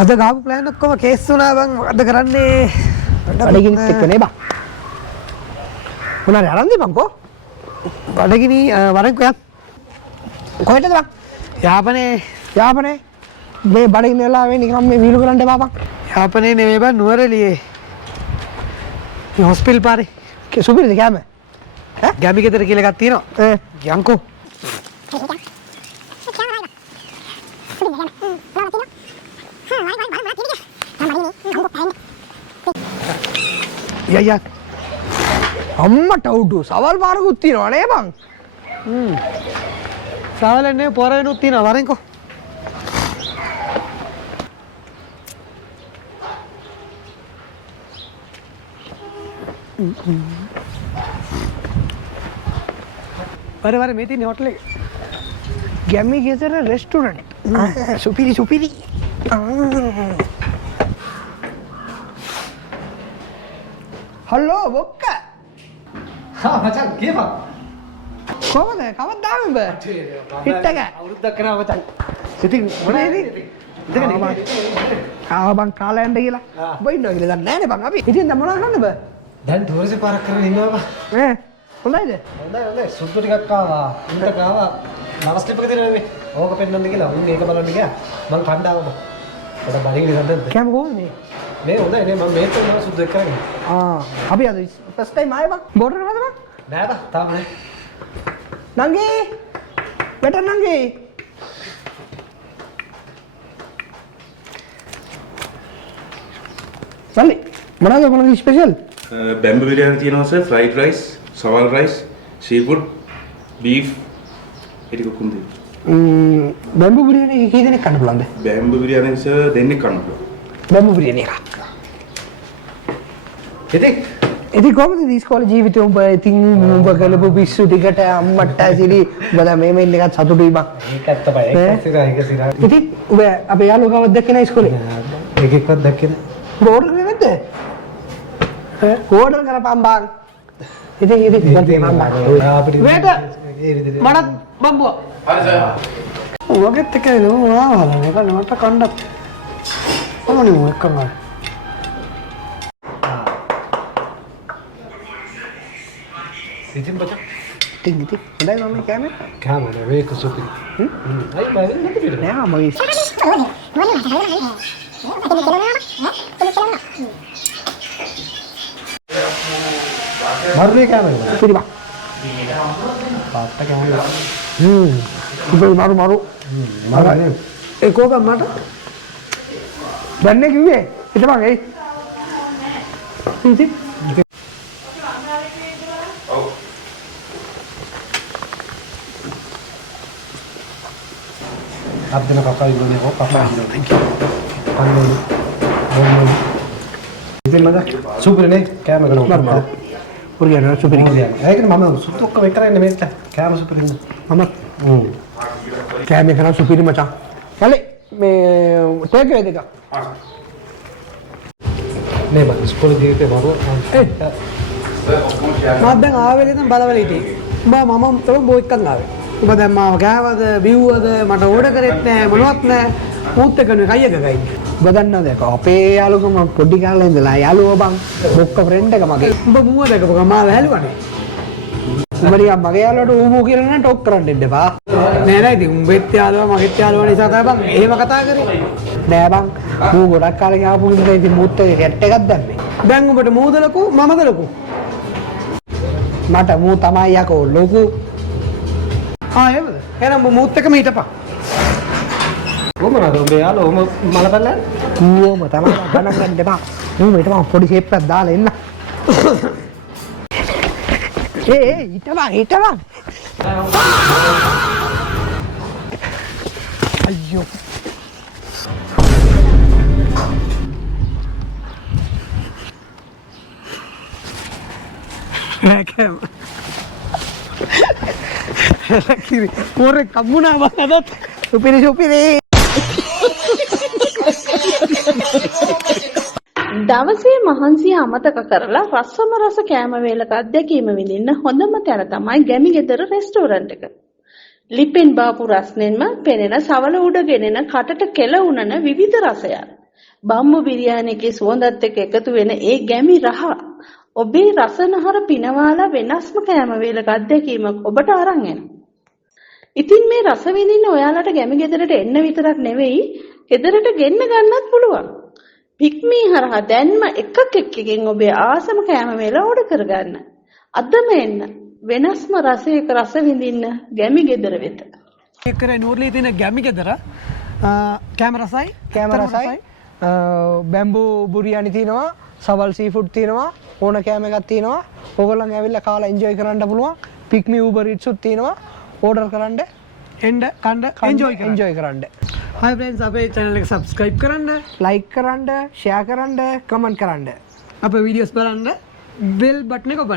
අද ගාපු ප්ලෑන් ඔක්කොම කේස් වුණා බං. අද කරන්නේ බඩගිනි එක්ක නේ බං. මොනාරි අරන් දීපන්කෝ. බඩගිනි වරෙන් කොයක්. කොහෙටද බං? යාපනේ. මේ බඩගිනි වෙලාවේ නිකන් මේ වීලු කරන්න එපා බං. යාපනේ නෙමෙයි බං නුවරඑළියේ. මේ හොස්පිටල් පාරේ. සුපිරිද කෑම? ඈ? ගැමි ගෙදර කියලා එකක් තියෙනවා. යන්කෝ. යා අම්මට උඩු සවල් පාරකුත් තියෙනවා නේ බං. සවලන්නේ පොර වෙනුත් තියෙනවා වරෙන්කෝ. වර මේ තියෙන හොටල් එක. ගැමි ගෙදර රෙස්ටුරන්ට්. සුපිරි. හලෝ බොක්ක. මචං කීපක්. කොහමද? කවදාද උඹ? හිටක. අවුරුද්දක් කරා මචං. ඉතින් මොනේද? බං කාලෙන්ද කියලා. උඹ ඉන්නවා කියලා දන්නේ නැනේ බං අපි. ඉතින් දැන් මොනවද කරන්නේ බ? දැන් ටූරිසි පාරක් කරගෙන ඉන්නවා බං. හොඳයිද? හොඳයි. සුදු ටිකක් ආවා. උන්ට ආවා. නවස් ටික එක දෙනවා මේ. ඕක පෙන්නන්න කියලා. උන් මේක බලන්න ගියා. මං කණ්ඩායම. ඔතන බලින් ඉඳන්ද? කැම කොහොමද මේ? මේ හොඳයි නේ මම මේක නම සුදු එක්ක කරගෙන. අපි අද ෆස්ට් ටයිම් ආවේ බං. බෝඩර් එකද බං? නෑ බං තාම නෑ. නංගී. බෙට නංගී. සල්ලි මොනවද ස්පෙෂල්? බැම්බු බිරියානි තියෙනවා සර්, ෆ්‍රයිඩ් රයිස්, සවල් රයිස්, සීෆුඩ්, බීෆ් ඒක කොහොමද? බැම්බු බිරියානි කී දෙනෙක් කන්න පුළුවන්ද? බැම්බු බිරියානි සර් දෙන්නෙක් කන්න පුළුවන්. බැම්බු බිරියානි එකක්. ඉතින් කොහොමද ඉස්කෝලේ ජීවිතේ උඹ ඉතින් උඹ ගලපු පිස්සු ටිකට අම්මට ඇසිරි උඹ මේ මෙන්න එකත් සතුටුයි බං. ඒකත් තමයි ඒක සිරා. ඉතින් උඹ අපේ යාළුවෝ කවද්ද දැක්කේ නැහැ ඉස්කෝලේ? ඒකෙක්වත් දැක්කේ නෑ. බෝඩර් නෙමෙයිද? ඕඩර් කරපම් බං. ඉතින් මට මඩත් බම්බුවා. හරි සර්. ඔයගෙත් එක නෝ ආවලා මේක නෝට කණ්ඩත්. කොහොමද මොකක් කරන්නේ? ඉතින් බචා. ඉතින් හොඳයි මම කැමේ. කැමේ වේක සුපි. අයි මම නැති පිට. නෑ මගේ. මරුනේ කැමේ. පිළිබා. පාට කැමේ. ඉතින් මරු. මරන්නේ. ඒ කෝක මට. දන්නේ කිව්වේ. හිටපන් එයි. ඉතින් आप दिन पापा इन्होंने वो पापा थैंक यू. ඉතින් මම සුපිරි නේ කැම කරනවා මරු. පුරියන සුපිරි. ඒක මම සුදු ඔක්කොම එක කරන්නේ මේක කැම සුපිරි නේ මම කැමේ කරා සුපිරි මචං. කලේ මේ ටේක් එක දෙක. නේ බං ඉස්කෝලේ ජීවිතේ වරුව මම දැන් ආවෙල ඉතින් බලවල හිටියේ. උඹ මම තමයි බෝ එක්කන් ආවේ. උඹ දැන් මාව ගෑවද බිව්වද මට ඕඩර් කරෙත් නෑ මොනවත් නෑ. ඌත් එක්කනේ කයි එක ගයි. උඹ දන්නවද අපේ යාළුවකම පොඩි කාලේ ඉඳලා යාළුවා බං බොක්ක ෆ්‍රෙන්ඩ් එක මගේ. උඹ මුව දැකපු ගමන් මාව හැලුවනේ. උඹ නිකන් මගේ යාළුවට ඌ කියලා නෑ ටොක් කරන්න දෙන්න එපා. නෑ ඉතින් උඹෙත් යාළුවා මගෙත් යාළුවා නිසා තමයි බං එහෙම කතා කරේ. නෑ බං ඌ ගොඩක් කාලෙක ආපු නිසා ඉතින් මුත් එක කැට් එකක් දැම්මේ. දැන් උඹට මූද ලොකු මමද ලොකු? මට මූ තමයි යකෝ ලොකු. එහෙමද? එහෙනම් මූත් එකම හිටපන්. කොහමද උඹේ යාළුවා ඔම මල බලන්නේ ඌම තමයි ගණන් ගන්න එපා. ඌ මෙතන පොඩි ෂේප් එකක් දාලා එන්න. හිටපන්. අයියෝ. කැම. කිරි පොරේ කම්මුණා බං සුපිරි. දවසේ මහන්සිය අමතක කරලා රසම රස කෑම වේලක අත්දැකීම විඳින්න හොඳම තැන තමයි ගැමි ගෙදර රෙස්ටෝරන්ට් එක. ලිපෙන් බාපු රස්නෙන්ම පෙනෙන සවල උඩ ගෙනෙන කටට කෙල උනන විවිධ රසයන්. බම්බු බිරියානි එකේ සුවඳත් එක්ක එකතු වෙන ඒ ගැමි රහ ඔබේ රසනහර පිනවාලා වෙනස්ම කෑම වේලක අත්දැකීමක් ඔබට අරන් එනවා. ඉතින් මේ රස විඳින්න ඔයාලට ගැමි ගෙදරට එන්න විතරක් නෙවෙයි ගෙදරට ගෙන්න ගන්නත් පුළුවන්. පික්මී හරහා දැන්ම එකකින් ඔබේ ආසම කෑම වේල ඕඩර් කරගන්න. අදම එන්න වෙනස්ම රසයක රස විඳින්න ගැමි ගෙදර වෙත. එක්කර නූර්ලී තියෙන ගැමි ගෙදර කෑම රසයි බැම්බූ බුරියානි තියෙනවා සවල් සීෆුඩ් තියෙනවා ඕන කෑම එකක් තියෙනවා ඕගොල්ලන් ඇවිල්ලා කාලා එන්ජොයි කරන්න පුළුවන් පික්මි Uber Eats උත් තියෙනවා ඕඩර් කරන්න එන්න කන්න එන්ජොයි කරන්න Hi friends අපේ channel එක subscribe කරන්න like කරන්න share කරන්න comment කරන්න අපේ videos බලන්න bell button එක ඔබන්න